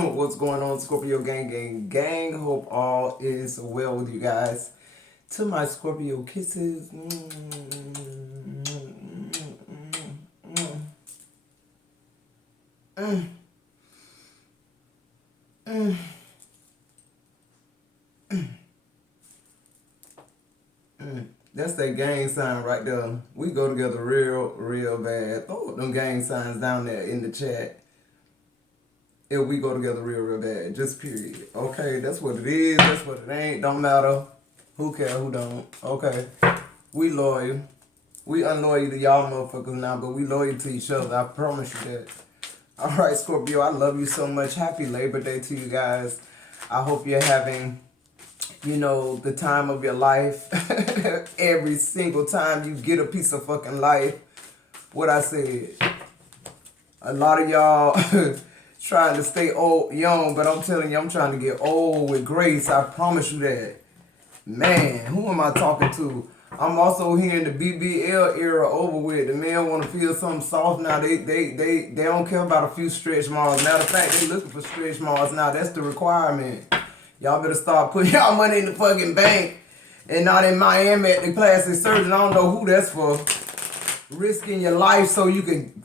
What's going on, Scorpio gang? Hope all is well with you guys. To my Scorpio kisses. That's that gang sign right there. We go together real bad. Throw them gang signs down there in the chat. If we go together real bad. Just period. Okay, that's what it is. That's what it ain't. Don't matter. Who care, who don't. Okay. We loyal. We unloyal to y'all motherfuckers now, but we loyal to each other. I promise you that. Alright, Scorpio, I love you so much. Happy Labor Day to you guys. I hope you're having, the time of your life. Every single time you get a piece of fucking life. What I said. A lot of y'all trying to stay young, but I'm telling you, I'm trying to get old with grace. I promise you that. Man, who am I talking to? I'm also hearing the BBL era over with. The men want to feel something soft now. They don't care about a few stretch marks. Matter of fact, they looking for stretch marks now. That's the requirement. Y'all better start putting y'all money in the fucking bank and not in Miami at the plastic surgeon. I don't know who that's for. Risking your life so you can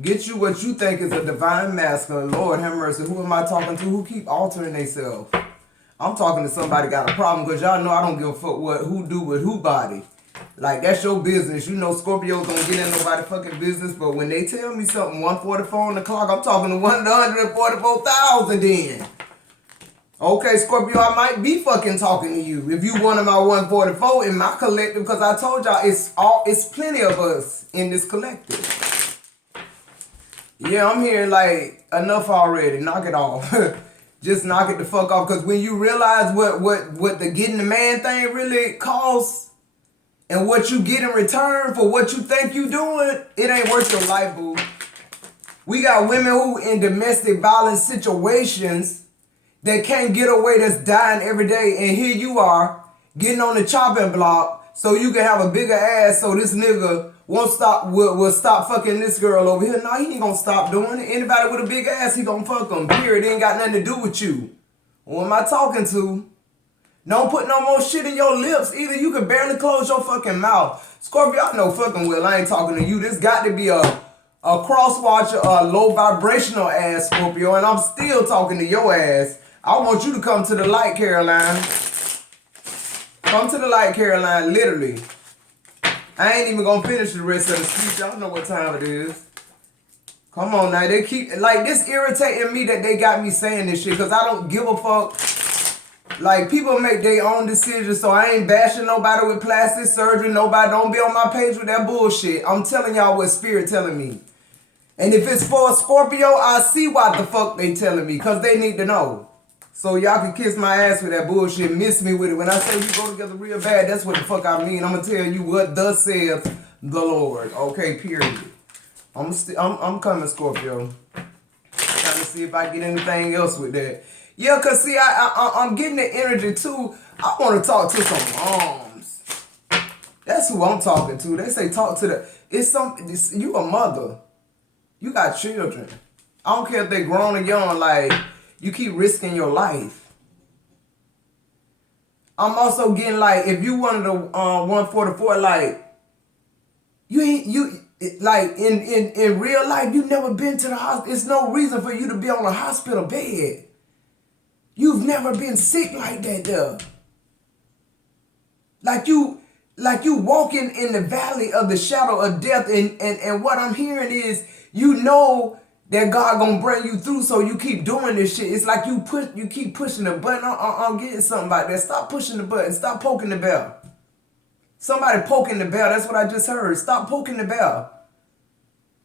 get you what you think is a divine masculine. Lord have mercy. Who am I talking to? Who keep altering themselves? I'm talking to somebody got a problem, because y'all know I don't give a fuck who do with who body. Like, that's your business. You know Scorpios don't get in nobody's fucking business, but when they tell me something 144 on the clock, I'm talking to 144,000 then. Okay, Scorpio, I might be fucking talking to you if you one of my 144 in my collective, because I told y'all it's plenty of us in this collective. Yeah, I'm hearing like enough already. Knock it off. Just knock it the fuck off, because when you realize what the getting the man thing really costs and what you get in return for what you think you doing, it ain't worth your life, boo. We got women who in domestic violence situations that can't get away, that's dying every day, and here you are getting on the chopping block so you can have a bigger ass so this nigga will stop fucking this girl over here. No, he ain't gonna stop doing it. Anybody with a big ass, he gonna fuck them. Period. It ain't got nothing to do with you. Who am I talking to? Don't put no more shit in your lips. Either you can barely close your fucking mouth. Scorpio, I know fucking well I ain't talking to you. This got to be a cross-watcher, a low vibrational ass Scorpio, and I'm still talking to your ass. I want you to come to the light, Caroline. Come to the light, Caroline, literally. I ain't even gonna finish the rest of the speech. Y'all know what time it is. Come on now. They keep, like, this irritating me that they got me saying this shit, because I don't give a fuck. Like, people make their own decisions, so I ain't bashing nobody with plastic surgery. Nobody, don't be on my page with that bullshit. I'm telling y'all what spirit telling me. And if it's for a Scorpio, I see why the fuck they telling me, because they need to know. So y'all can kiss my ass with that bullshit, miss me with it. When I say we go together real bad, that's what the fuck I mean. I'm gonna tell you what thus saith the Lord. Okay, period. I'm coming, Scorpio. Trying to see if I get anything else with that. Yeah, cause see, I'm getting the energy too. I want to talk to some moms. That's who I'm talking to. They say talk to the. You a mother. You got children. I don't care if they grown or young. Like, you keep risking your life. I'm also getting, like, if you one of the 144, like, like, in real life, you never been to the hospital. It's no reason for you to be on a hospital bed. You've never been sick like that, though. Like you walking in the valley of the shadow of death, and what I'm hearing is, that God gonna bring you through, so you keep doing this shit. It's like you keep pushing the button. I'm getting something about that. Stop pushing the button. Stop poking the bell. Somebody poking the bell. That's what I just heard. Stop poking the bell.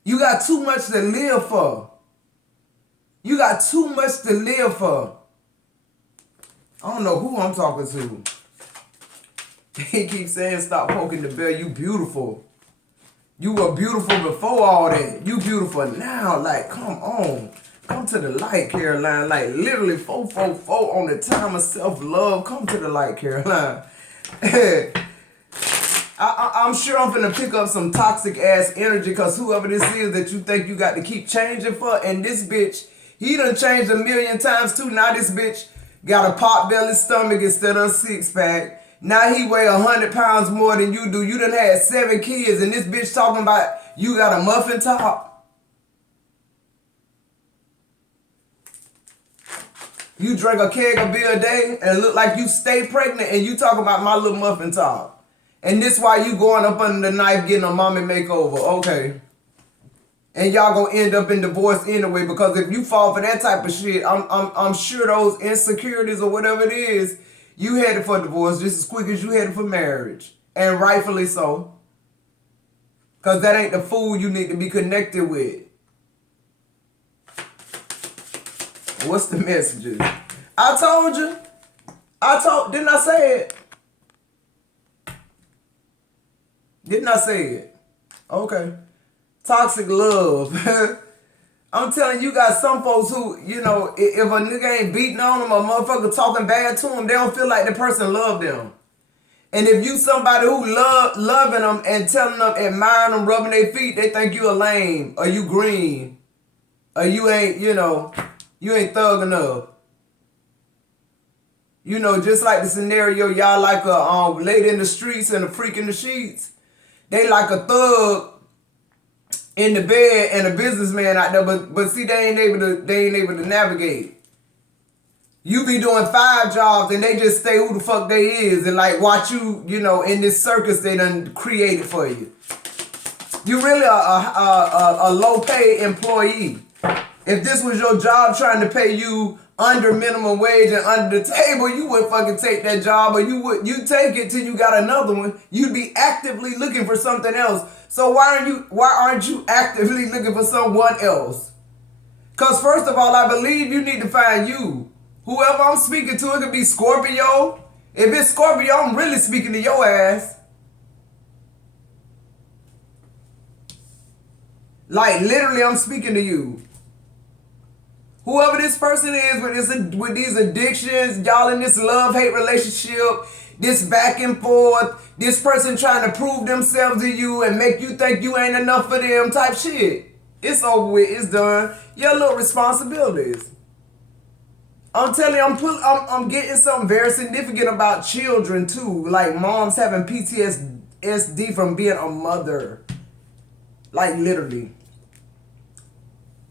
You got too much to live for. You got too much to live for. I don't know who I'm talking to. They keep saying stop poking the bell. You beautiful. You were beautiful before all that. You beautiful now. Like, come on. Come to the light, Caroline. Like, literally 444 on the time of self-love. Come to the light, Caroline. I'm sure I'm finna pick up some toxic ass energy, because whoever this is that you think you got to keep changing for, and this bitch He done changed a million times too. Now this bitch got a pot belly stomach instead of a six pack. Now he weigh 100 pounds more than you do. You done had 7 kids and this bitch talking about you got a muffin top. You drink a keg of beer a day and look like you stay pregnant and you talking about my little muffin top. And this why you going up under the knife getting a mommy makeover. Okay. And y'all gonna end up in divorce anyway, because if you fall for that type of shit, I'm sure those insecurities or whatever it is, you headed for divorce just as quick as you headed for marriage. And rightfully so. Because that ain't the fool you need to be connected with. What's the messages? I told you. Didn't I say it? Didn't I say it? Okay. Toxic love. I'm telling you, got some folks who, you know, if a nigga ain't beating on them or motherfucker talking bad to them, they don't feel like the person love them. And if you somebody who loving them and telling them, admiring them, rubbing their feet, they think you a lame or you green or you ain't, you know, you ain't thug enough. You know, just like the scenario, y'all like a lady in the streets and a freak in the sheets. They like a thug in the bed and a businessman out there, but see, they ain't able to navigate. You be doing 5 jobs and they just stay who the fuck they is and like watch you, you know, in this circus they done created for you. You really a low paid employee. If this was your job trying to pay you under minimum wage and under the table, you wouldn't fucking take that job, or you take it till you got another one. You'd be actively looking for something else. So why aren't you actively looking for someone else? Because first of all, I believe you need to find you. Whoever I'm speaking to, it could be Scorpio. If it's Scorpio, I'm really speaking to your ass. Like literally, I'm speaking to you. Whoever this person is with these addictions, y'all in this love-hate relationship, this back and forth, this person trying to prove themselves to you and make you think you ain't enough for them type shit. It's over with. It's done. Your little responsibilities. I'm telling you, I'm getting something very significant about children too. Like moms having PTSD from being a mother. Like literally.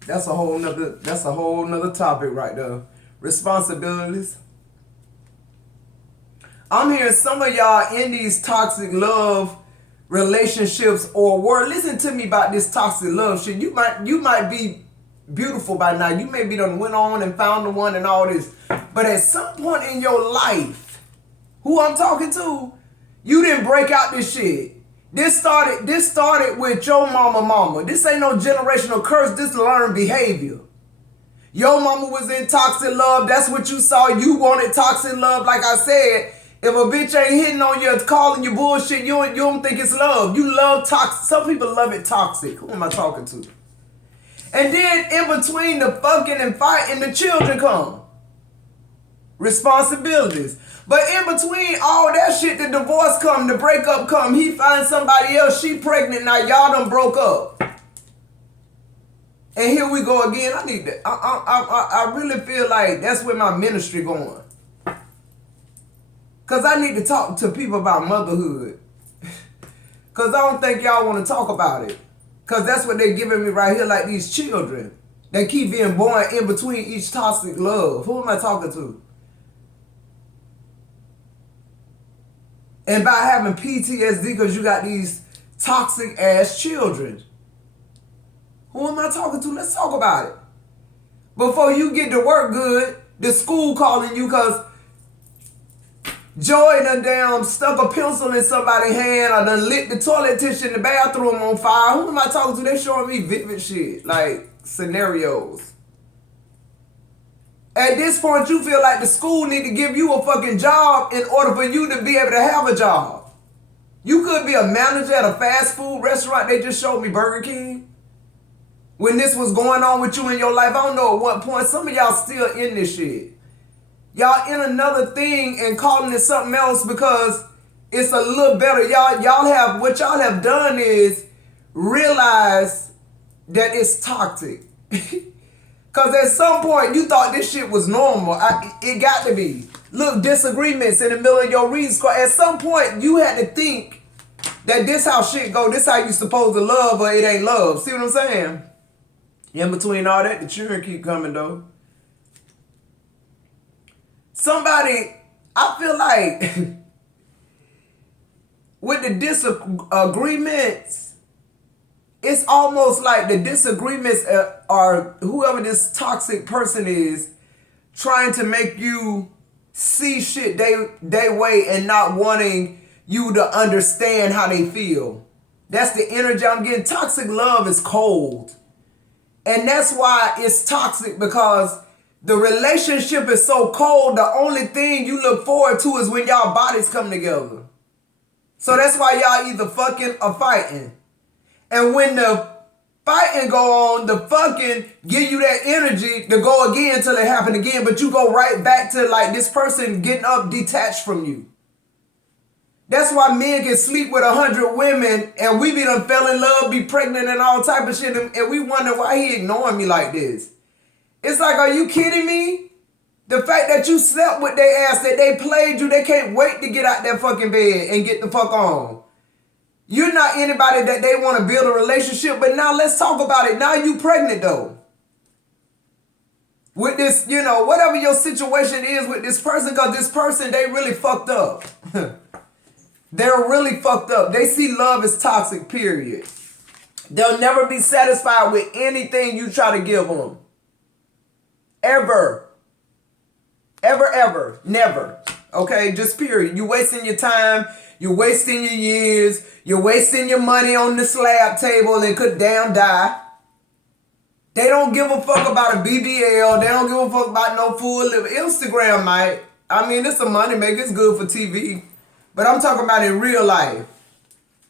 That's a whole nother topic right there. Responsibilities. I'm hearing some of y'all in these toxic love relationships or were. Listen to me about this toxic love shit. You might be beautiful by now. You maybe done went on and found the one and all this. But at some point in your life, who I'm talking to, you didn't break out this shit. This started with your mama. This ain't no generational curse. This learned behavior. Your mama was in toxic love. That's what you saw. You wanted toxic love. Like I said, if a bitch ain't hitting on you, calling you bullshit, you don't think it's love. You love toxic. Some people love it toxic. Who am I talking to? And then in between the fucking and fighting, the children come. Responsibilities. But in between all that shit, the divorce come, the breakup come. He finds somebody else. She pregnant now. Y'all done broke up. And here we go again. I need that. I really feel like that's where my ministry going. Because I need to talk to people about motherhood. Because I don't think y'all want to talk about it. Because that's what they're giving me right here, like these children. They keep being born in between each toxic love. Who am I talking to? And by having PTSD because you got these toxic ass children. Who am I talking to? Let's talk about it. Before you get to work good, the school calling you because Joy done damn stuck a pencil in somebody's hand or done lit the toilet tissue in the bathroom on fire. Who am I talking to? They showing me vivid shit, like scenarios. At this point, you feel like the school need to give you a fucking job in order for you to be able to have a job. You could be a manager at a fast food restaurant. They just showed me Burger King. When this was going on with you in your life, I don't know at what point. Some of y'all still in this shit. Y'all in another thing and calling it something else because it's a little better. What y'all have done is realize that it's toxic. Because at some point, you thought this shit was normal. It got to be. Look, disagreements in the middle of your reasons. At some point, you had to think that this how shit go. This how you supposed to love or it ain't love. See what I'm saying? In between all that, the children keep coming, though. Somebody, I feel like, with the disagreements, it's almost like the disagreements are whoever this toxic person is trying to make you see shit they way and not wanting you to understand how they feel. That's the energy I'm getting. Toxic love is cold. And that's why it's toxic, because the relationship is so cold. The only thing you look forward to is when y'all bodies come together. So that's why y'all either fucking or fighting. And when the fighting go on, the fucking give you that energy to go again until it happen again. But you go right back to like this person getting up detached from you. That's why men can sleep with 100 women and we be done fell in love, be pregnant and all type of shit. And we wonder why he ignoring me like this. It's like, are you kidding me? The fact that you slept with their ass, that they played you, they can't wait to get out that fucking bed and get the fuck on. You're not anybody that they want to build a relationship, but now let's talk about it. Now you pregnant though. With this, you know, whatever your situation is with this person, because this person, they really fucked up. They're really fucked up. They see love as toxic, period. They'll never be satisfied with anything you try to give them. Ever. Ever, ever. Never. Okay? Just period. You're wasting your time. You're wasting your years. You're wasting your money on the slab table and could damn die. They don't give a fuck about a BBL. They don't give a fuck about no full live. Instagram might. I mean, it's a money maker. It's good for TV. But I'm talking about in real life.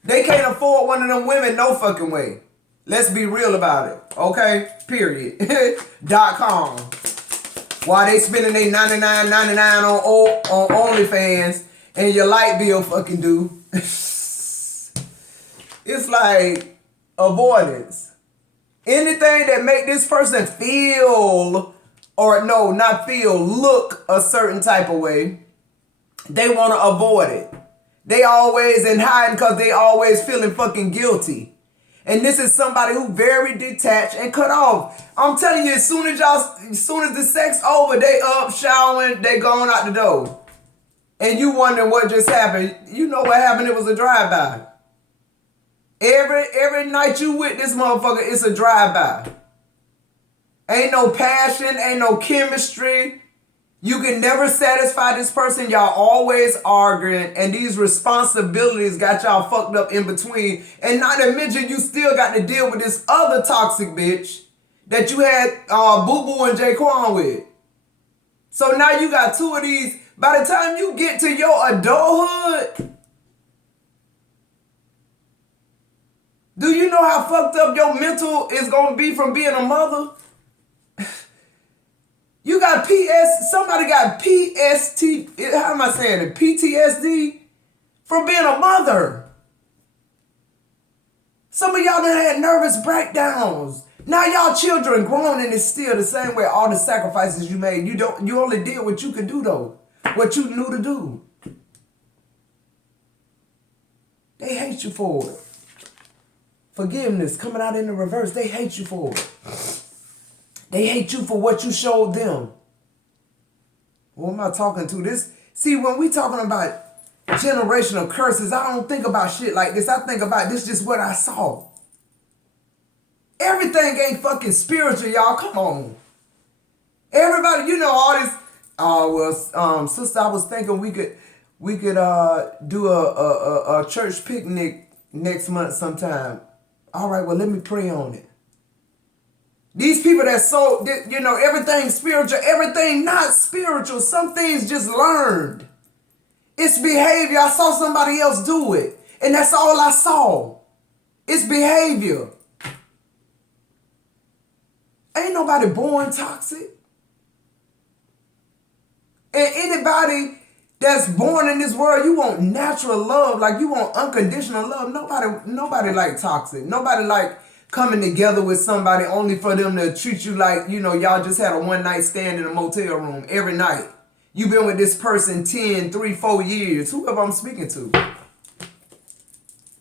They can't afford one of them women no fucking way. Let's be real about it. Okay? Period. .com. While they spending their $99.99 on OnlyFans and your light bill fucking due. It's like avoidance. Anything that make this person feel, or no, not feel, look a certain type of way, they want to avoid it. They always in hiding because they always feeling fucking guilty. And this is somebody who very detached and cut off. I'm telling you, as soon as the sex over, they up, showering, they going out the door. And you wondering what just happened. You know what happened, it was a drive-by. Every night you with this motherfucker, it's a drive-by. Ain't no passion, ain't no chemistry. You can never satisfy this person. Y'all always arguing, and these responsibilities got y'all fucked up in between. And not to mention, you still got to deal with this other toxic bitch that you had Boo Boo and Jaquan with. So now you got two of these. By the time you get to your adulthood, do you know how fucked up your mental is going to be from being a mother? You got somebody got how am I saying it? PTSD from being a mother. Some of y'all done had nervous breakdowns. Now y'all children grown and it's still the same way. All the sacrifices you made, you only did what you could do though. What you knew to do. They hate you for it. Forgiveness coming out in the reverse. They hate you for it. They hate you for what you showed them. Who am I talking to? This. See, when we talking about generational curses, I don't think about shit like this. I think about this just what I saw. Everything ain't fucking spiritual, y'all. Come on. Everybody, you know all this. Sister, I was thinking we could do a church picnic next month sometime. All right, well, let me pray on it. These people that's so, you know, everything spiritual, everything not spiritual. Some things just learned. It's behavior. I saw somebody else do it. And that's all I saw. It's behavior. Ain't nobody born toxic. And anybody that's born in this world, you want natural love. Like you want unconditional love. Nobody like toxic. Nobody like coming together with somebody only for them to treat you like, you know, y'all just had a one-night stand in a motel room every night. You've been with this person 10, 3, 4 years. Whoever I'm speaking to.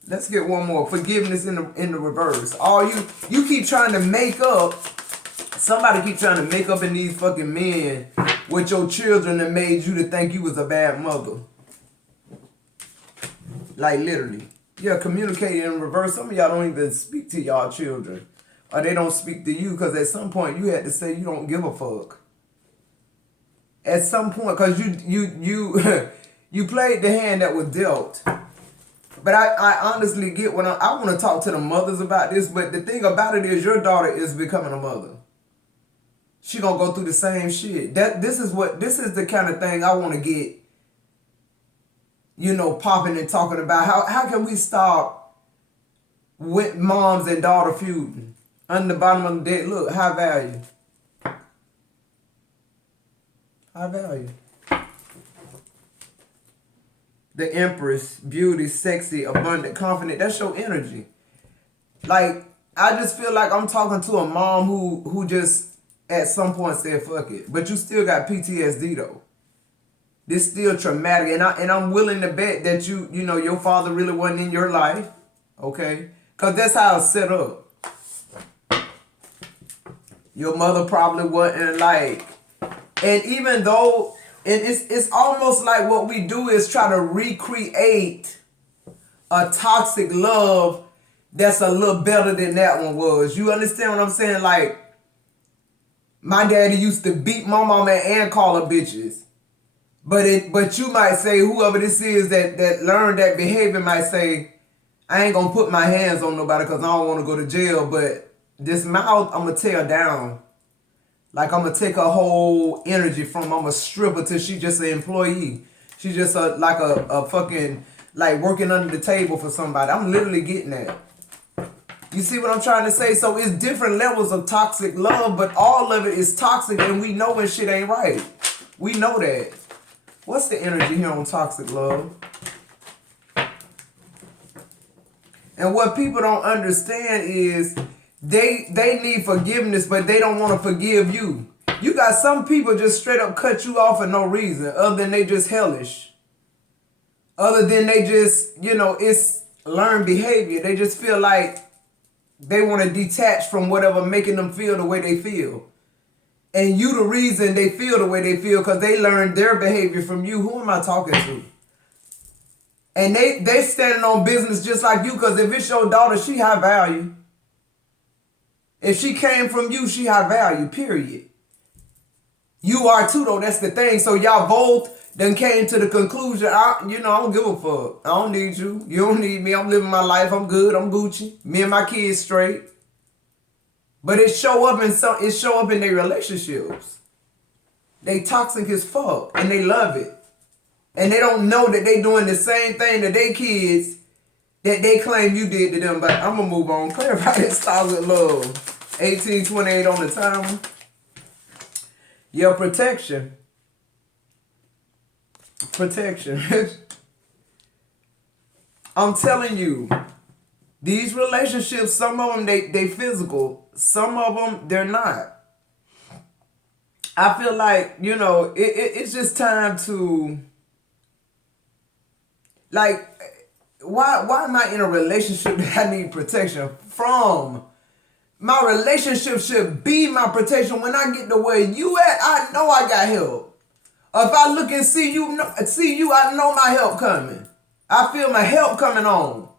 Let's get one more. Forgiveness in the reverse. All you keep trying to make up. Somebody keep trying to make up in these fucking men with your children that made you to think you was a bad mother. Like literally. Yeah, communicating in reverse. Some of y'all don't even speak to y'all children. Or they don't speak to you because at some point you had to say you don't give a fuck. At some point, because you played the hand that was dealt. But I honestly get when I want to talk to the mothers about this, but the thing about it is your daughter is becoming a mother. She gonna go through the same shit. This is the kind of thing I want to get, you know, popping and talking about. How can we stop with moms and daughter feuding? On the bottom of the deck, look, high value. High value. The Empress, beauty, sexy, abundant, confident. That's your energy. Like, I just feel like I'm talking to a mom who just at some point said fuck it. But you still got PTSD though. This still traumatic. And I'm willing to bet that you know, your father really wasn't in your life. Okay? Because that's how it's set up. Your mother probably wasn't like. And even though, and it's almost like what we do is try to recreate a toxic love that's a little better than that one was. You understand what I'm saying? Like, my daddy used to beat my mama and call her bitches. But you might say, whoever this is that learned that behavior might say, I ain't gonna put my hands on nobody because I don't want to go to jail. But this mouth, I'm gonna tear down. Like, I'm gonna take her whole energy from, I'm gonna strip her till she just an employee. She just like a fucking, like working under the table for somebody. I'm literally getting that. You see what I'm trying to say? So it's different levels of toxic love, but all of it is toxic and we know when shit ain't right. We know that. What's the energy here on toxic love? And what people don't understand is they need forgiveness, but they don't want to forgive you. You got some people just straight up cut you off for no reason, other than they just hellish. Other than they just, you know, it's learned behavior. They just feel like they want to detach from whatever making them feel the way they feel. And you the reason they feel the way they feel because they learned their behavior from you. Who am I talking to? And they standing on business just like you, because if it's your daughter, she high value. If she came from you, she high value, period. You are too, though. That's the thing. So y'all both then came to the conclusion, I don't give a fuck. I don't need you. You don't need me. I'm living my life. I'm good. I'm Gucci. Me and my kids straight. But it show up in their relationships. They toxic as fuck. And they love it. And they don't know that they doing the same thing to their kids that they claim you did to them. But I'm going to move on. Clarify this toxic love. 1828 on the timer. Your protection. Protection. I'm telling you, these relationships, some of them, they physical. Some of them, they're not. I feel like, you know, it's just time to, like, why am I in a relationship that I need protection from? My relationship should be my protection. When I get to where you at, I know I got help. Or if I look and see you, I know my help coming. I feel my help coming on.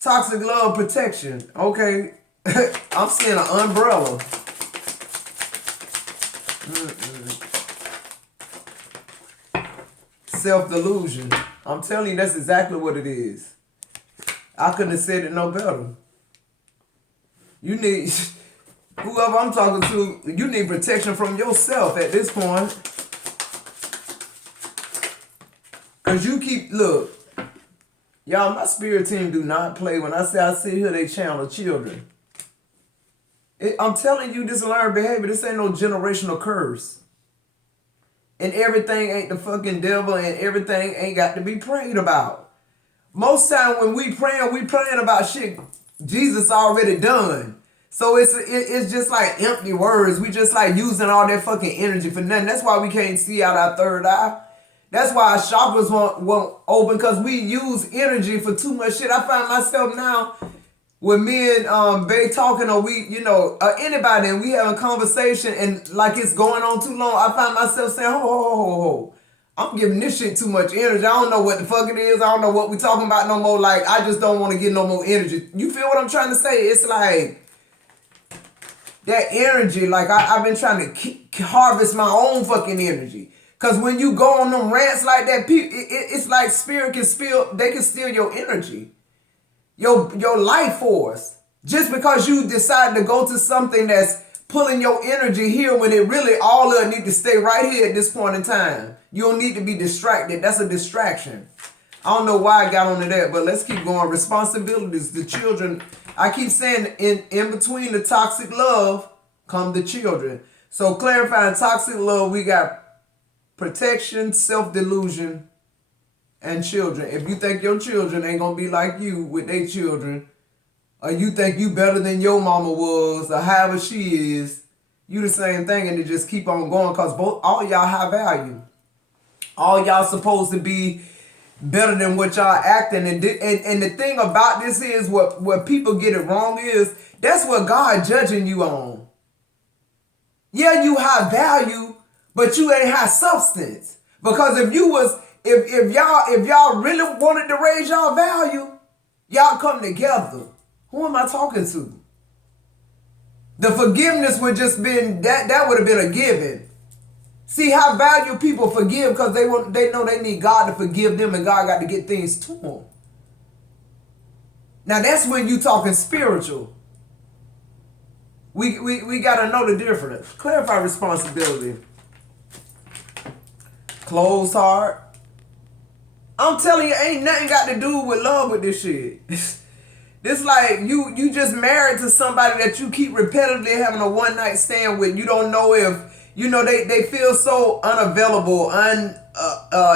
Toxic love protection. Okay. I'm seeing an umbrella. Self-delusion. I'm telling you, that's exactly what it is. I couldn't have said it no better. You need, whoever I'm talking to, you need protection from yourself at this point. Because you keep, look, y'all, my spirit team do not play. When I say I sit here, they channel children. I'm telling you, this learned behavior, this ain't no generational curse. And everything ain't the fucking devil, and everything ain't got to be prayed about. Most time when we praying about shit Jesus already done. So it's just like empty words. We just like using all that fucking energy for nothing. That's why we can't see out our third eye. That's why our chakras won't open, because we use energy for too much shit. I find myself now when me and Bay talking, or we, anybody, and we having a conversation and like it's going on too long, I find myself saying, ho, I'm giving this shit too much energy. I don't know what the fuck it is. I don't know what we talking about no more. Like, I just don't want to get no more energy. You feel what I'm trying to say? It's like that energy, like I've been trying to harvest my own fucking energy. Because when you go on them rants like that, it's like spirit they can steal your energy, your life force. Just because you decide to go to something that's pulling your energy here, when it really all of it need to stay right here at this point in time. You don't need to be distracted. That's a distraction. I don't know why I got onto that, but let's keep going. Responsibilities, the children. I keep saying in between the toxic love come the children. So clarifying toxic love, we got protection, self-delusion, and children. If you think your children ain't gonna be like you with their children, or you think you better than your mama was, or however she is, you the same thing, and they just keep on going, because all y'all high value. All y'all supposed to be better than what y'all acting. And the thing about this is, what people get it wrong is, that's what God judging you on. Yeah, you high value, but you ain't high substance. Because if y'all really wanted to raise y'all value, y'all come together. Who am I talking to? The forgiveness would just been that would have been a given. See how value people forgive, because they know they need God to forgive them, and God got to get things to them. Now that's when you talking spiritual. We gotta know the difference. Clarify responsibility. Closed heart. I'm telling you, ain't nothing got to do with love with this shit. This like you just married to somebody that you keep repetitively having a one night stand with. You don't know if they feel so unavailable,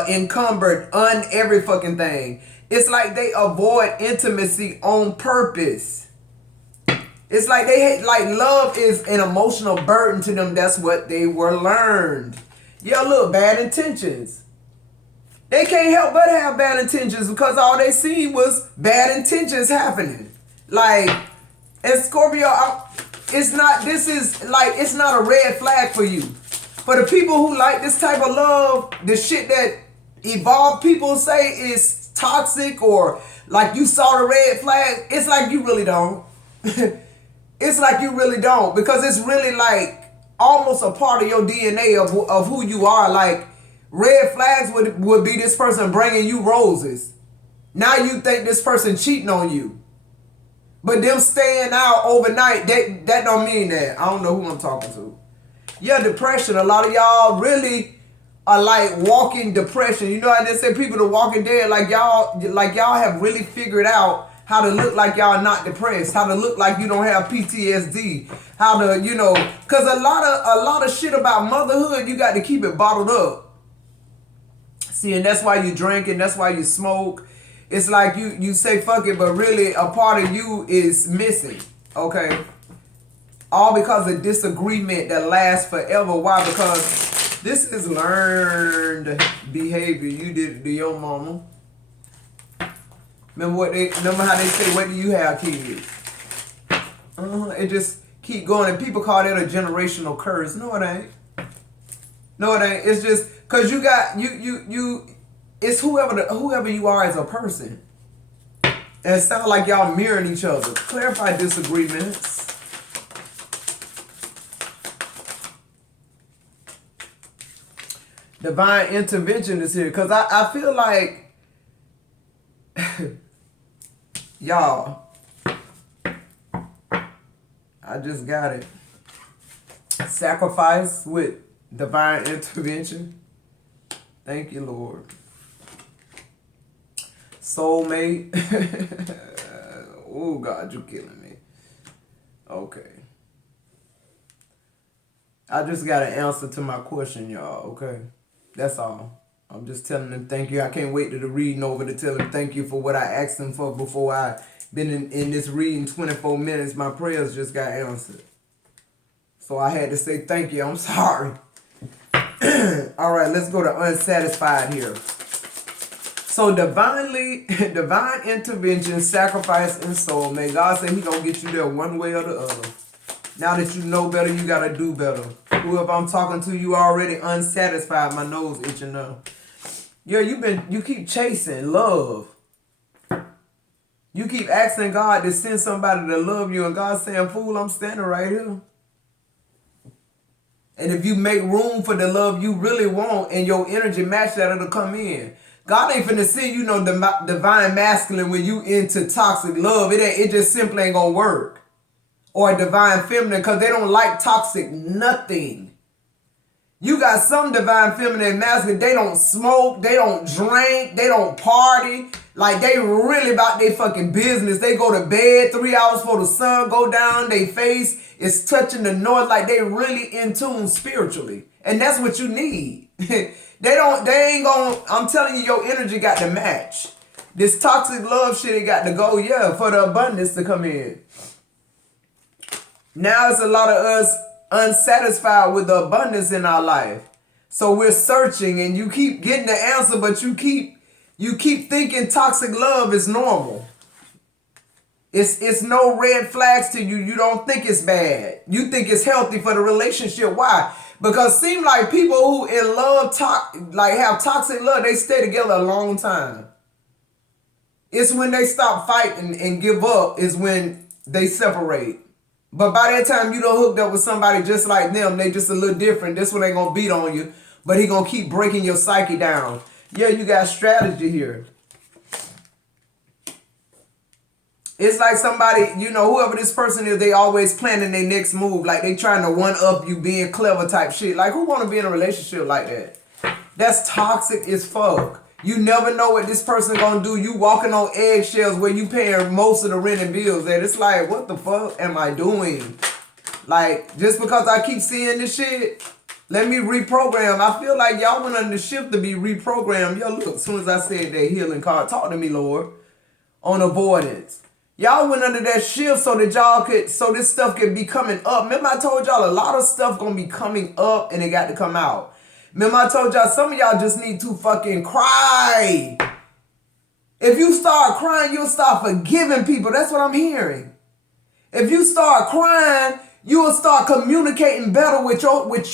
encumbered, every fucking thing. It's like they avoid intimacy on purpose. It's like they hate, like love is an emotional burden to them. That's what they were learned. Yeah, look, bad intentions. They can't help but have bad intentions, because all they see was bad intentions happening. Like, and Scorpio, it's not a red flag for you. For the people who like this type of love, the shit that evolved people say is toxic, or like you saw the red flag, it's like you really don't. It's like you really don't, because it's really like almost a part of your DNA of who you are. Like, red flags would be this person bringing you roses. Now you think this person cheating on you. But them staying out overnight, that don't mean that. I don't know who I'm talking to. Yeah, depression. A lot of y'all really are like walking depression. You know how they say people are walking dead? Like y'all have really figured out how to look like y'all not depressed, how to look like you don't have PTSD, how to, because a lot of shit about motherhood, you got to keep it bottled up. See, and that's why you drink, and that's why you smoke. It's like you say fuck it, but really a part of you is missing, okay? All because of disagreement that lasts forever. Why? Because this is learned behavior. You did it to your mama. Remember how they say, what do you have, kids? It just keep going, and people call that a generational curse. No, it ain't. No, it ain't. It's just because you got it's whoever you are as a person. And it sounds like y'all mirroring each other. Clarify disagreements. Divine intervention is here, because I feel like y'all, I just got it. Sacrifice with divine intervention. Thank you, Lord. Soulmate. Oh, God, you're killing me. Okay. I just got an answer to my question, y'all, okay? That's all. I'm just telling them thank you. I can't wait to the reading over to tell them thank you for what I asked them for before I been in this reading 24 minutes. My prayers just got answered. So I had to say thank you. I'm sorry. All right, let's go to unsatisfied here. So divine intervention, sacrifice, and soul. May God say he gonna get you there one way or the other. Now that you know better, you gotta do better. Whoever I'm talking to, you already unsatisfied. My nose itching now. Yeah, you keep chasing love. You keep asking God to send somebody to love you, and God saying, fool, I'm standing right here. And if you make room for the love you really want and your energy match that, it'll come in. God ain't finna send you no divine masculine when you into toxic love. It just simply ain't gonna work. Or divine feminine, because they don't like toxic nothing. You got some divine feminine and masculine, they don't smoke, they don't drink, they don't party. Like they really about their fucking business. They go to bed 3 hours before the sun go down, their face is touching the north, like they really in tune spiritually. And that's what you need. I'm telling you, your energy got to match. This toxic love shit, it got to go, yeah, for the abundance to come in. Now it's a lot of us unsatisfied with the abundance in our life. So we're searching and you keep getting the answer, but you keep thinking toxic love is normal. It's no red flags to you. You don't think it's bad. You think it's healthy for the relationship. Why? Because it seems like people who in love have toxic love, they stay together a long time. It's when they stop fighting and give up is when they separate. But by that time you done hooked up with somebody just like them, they just a little different. This one ain't gonna beat on you, but he gonna keep breaking your psyche down. Yeah, you got strategy here. It's like somebody, whoever this person is, they always planning their next move. Like they trying to one-up you, being clever type shit. Like who want to be in a relationship like that? That's toxic as fuck. You never know what this person gonna do. You walking on eggshells where you paying most of the rent and bills. And it's like, what the fuck am I doing? Like, just because I keep seeing this shit, let me reprogram. I feel like y'all went on the shift to be reprogrammed. Yo, look, as soon as I said that healing card, talk to me, Lord, on avoidance. Y'all went under that shift so that so this stuff could be coming up. Remember I told y'all a lot of stuff gonna be coming up and it got to come out. Remember I told y'all some of y'all just need to fucking cry. If you start crying, you'll start forgiving people. That's what I'm hearing. If you start crying, you will start communicating better with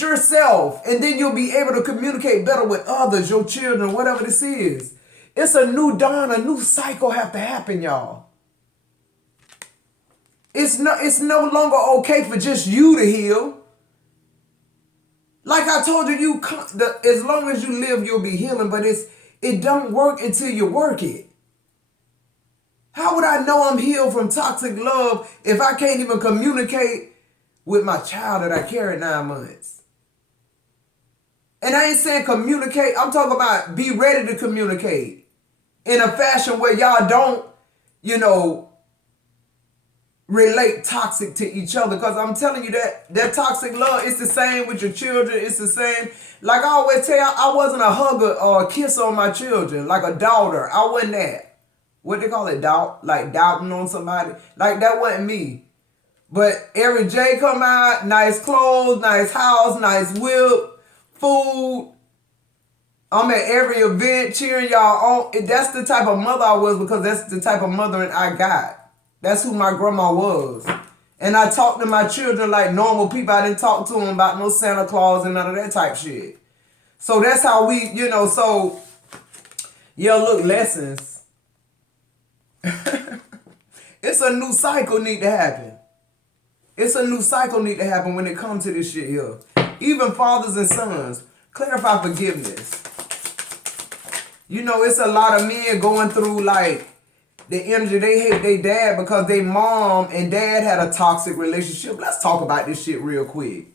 yourself. And then you'll be able to communicate better with others, your children, whatever this is. It's a new dawn, a new cycle have to happen, y'all. It's no longer okay for just you to heal. Like I told you, as long as you live, you'll be healing, but it don't work until you work it. How would I know I'm healed from toxic love if I can't even communicate with my child that I carried 9 months? And I ain't saying communicate, I'm talking about be ready to communicate in a fashion where y'all don't, relate toxic to each other. Because I'm telling you that toxic love, it's the same with your children. It's the same. Like I always tell you, I wasn't a hugger or a kisser on my children. Like a daughter. I wasn't that. What they call it? Doubting on somebody. Like that wasn't me. But every J come out, nice clothes, nice house, nice whip, food. I'm at every event cheering y'all on. That's the type of mother I was, because that's the type of mother I got. That's who my grandma was. And I talked to my children like normal people. I didn't talk to them about no Santa Claus and none of that type shit. So that's how we, so, yeah, look, lessons. It's a new cycle need to happen. It's a new cycle need to happen when it comes to this shit here. Even fathers and sons, clarify forgiveness. It's a lot of men going through like, the energy, they hate their dad because their mom and dad had a toxic relationship. Let's talk about this shit real quick.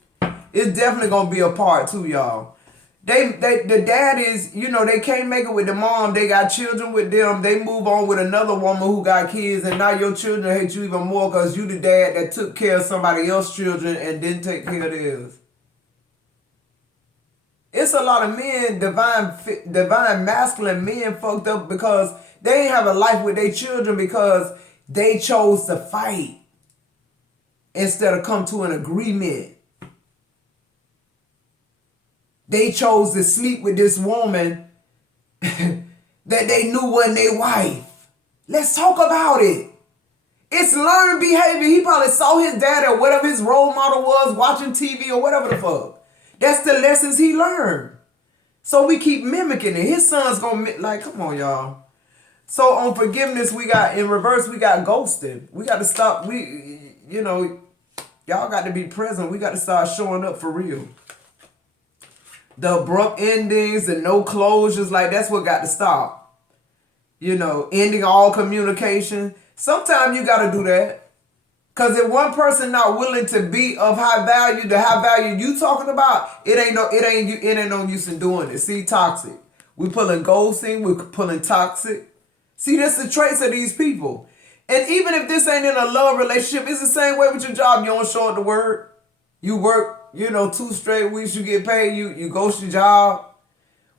It's definitely going to be a part too, y'all. The dad is, they can't make it with the mom. They got children with them. They move on with another woman who got kids. And now your children hate you even more because you the dad that took care of somebody else's children and didn't take care of theirs. It's a lot of men, divine masculine men fucked up because they ain't have a life with their children because They chose to fight instead of come to an agreement. They chose to sleep with this woman that they knew wasn't their wife. Let's talk about it. It's learned behavior. He probably saw his dad or whatever his role model was, watching TV or whatever the fuck. That's the lessons he learned. So we keep mimicking it. His son's gonna, like, come on, y'all. So on forgiveness, we got, in reverse, we got ghosting. We got to stop, y'all got to be present. We got to start showing up for real. The abrupt endings and no closures, like, that's what got to stop. Ending all communication. Sometimes you got to do that. Because if one person not willing to be of high value, the high value you talking about, it ain't no use in doing it. See, toxic. We pulling ghosting, we pulling toxic. See, that's the traits of these people. And even if this ain't in a love relationship, it's the same way with your job. You don't show up to work. You work, 2 straight weeks, you get paid, you ghost your job.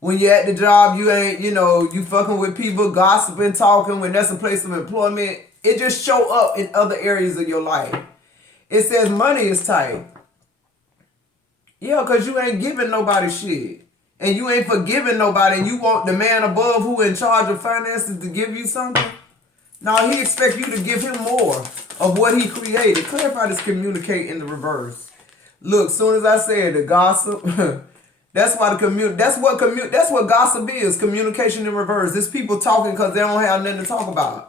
When you're at the job, you ain't, you fucking with people, gossiping, talking, when that's a place of employment. It just show up in other areas of your life. It says money is tight. Yeah, because you ain't giving nobody shit. And you ain't forgiving nobody, and you want the man above who in charge of finances to give you something? No, he expects you to give him more of what he created. Clarify this, communicate in the reverse. Look, soon as I said the gossip, that's what gossip is, communication in reverse. It's people talking because they don't have nothing to talk about.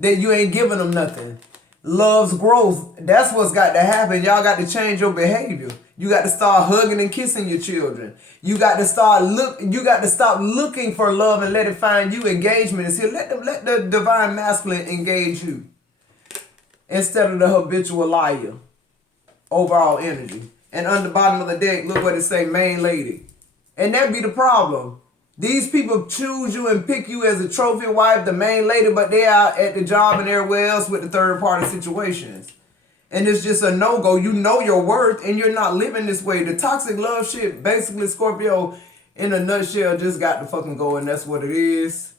That you ain't giving them nothing. Love's growth, that's what's got to happen. Y'all got to change your behavior. You got to start hugging and kissing your children. You got to stop looking for love and let it find you. Engagement is here. Let the divine masculine engage you instead of the habitual liar. Overall energy. And on the bottom of the deck, look what it say, main lady. And that be the problem. These people choose you and pick you as a trophy wife, the main lady, but they out at the job and everywhere else with the third party situations. And it's just a no-go. You know your worth and you're not living this way. The toxic love shit, basically Scorpio, in a nutshell, just got to fucking go, and that's what it is.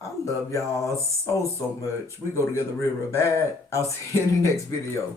I love y'all so much. We go together real bad. I'll see you in the next video.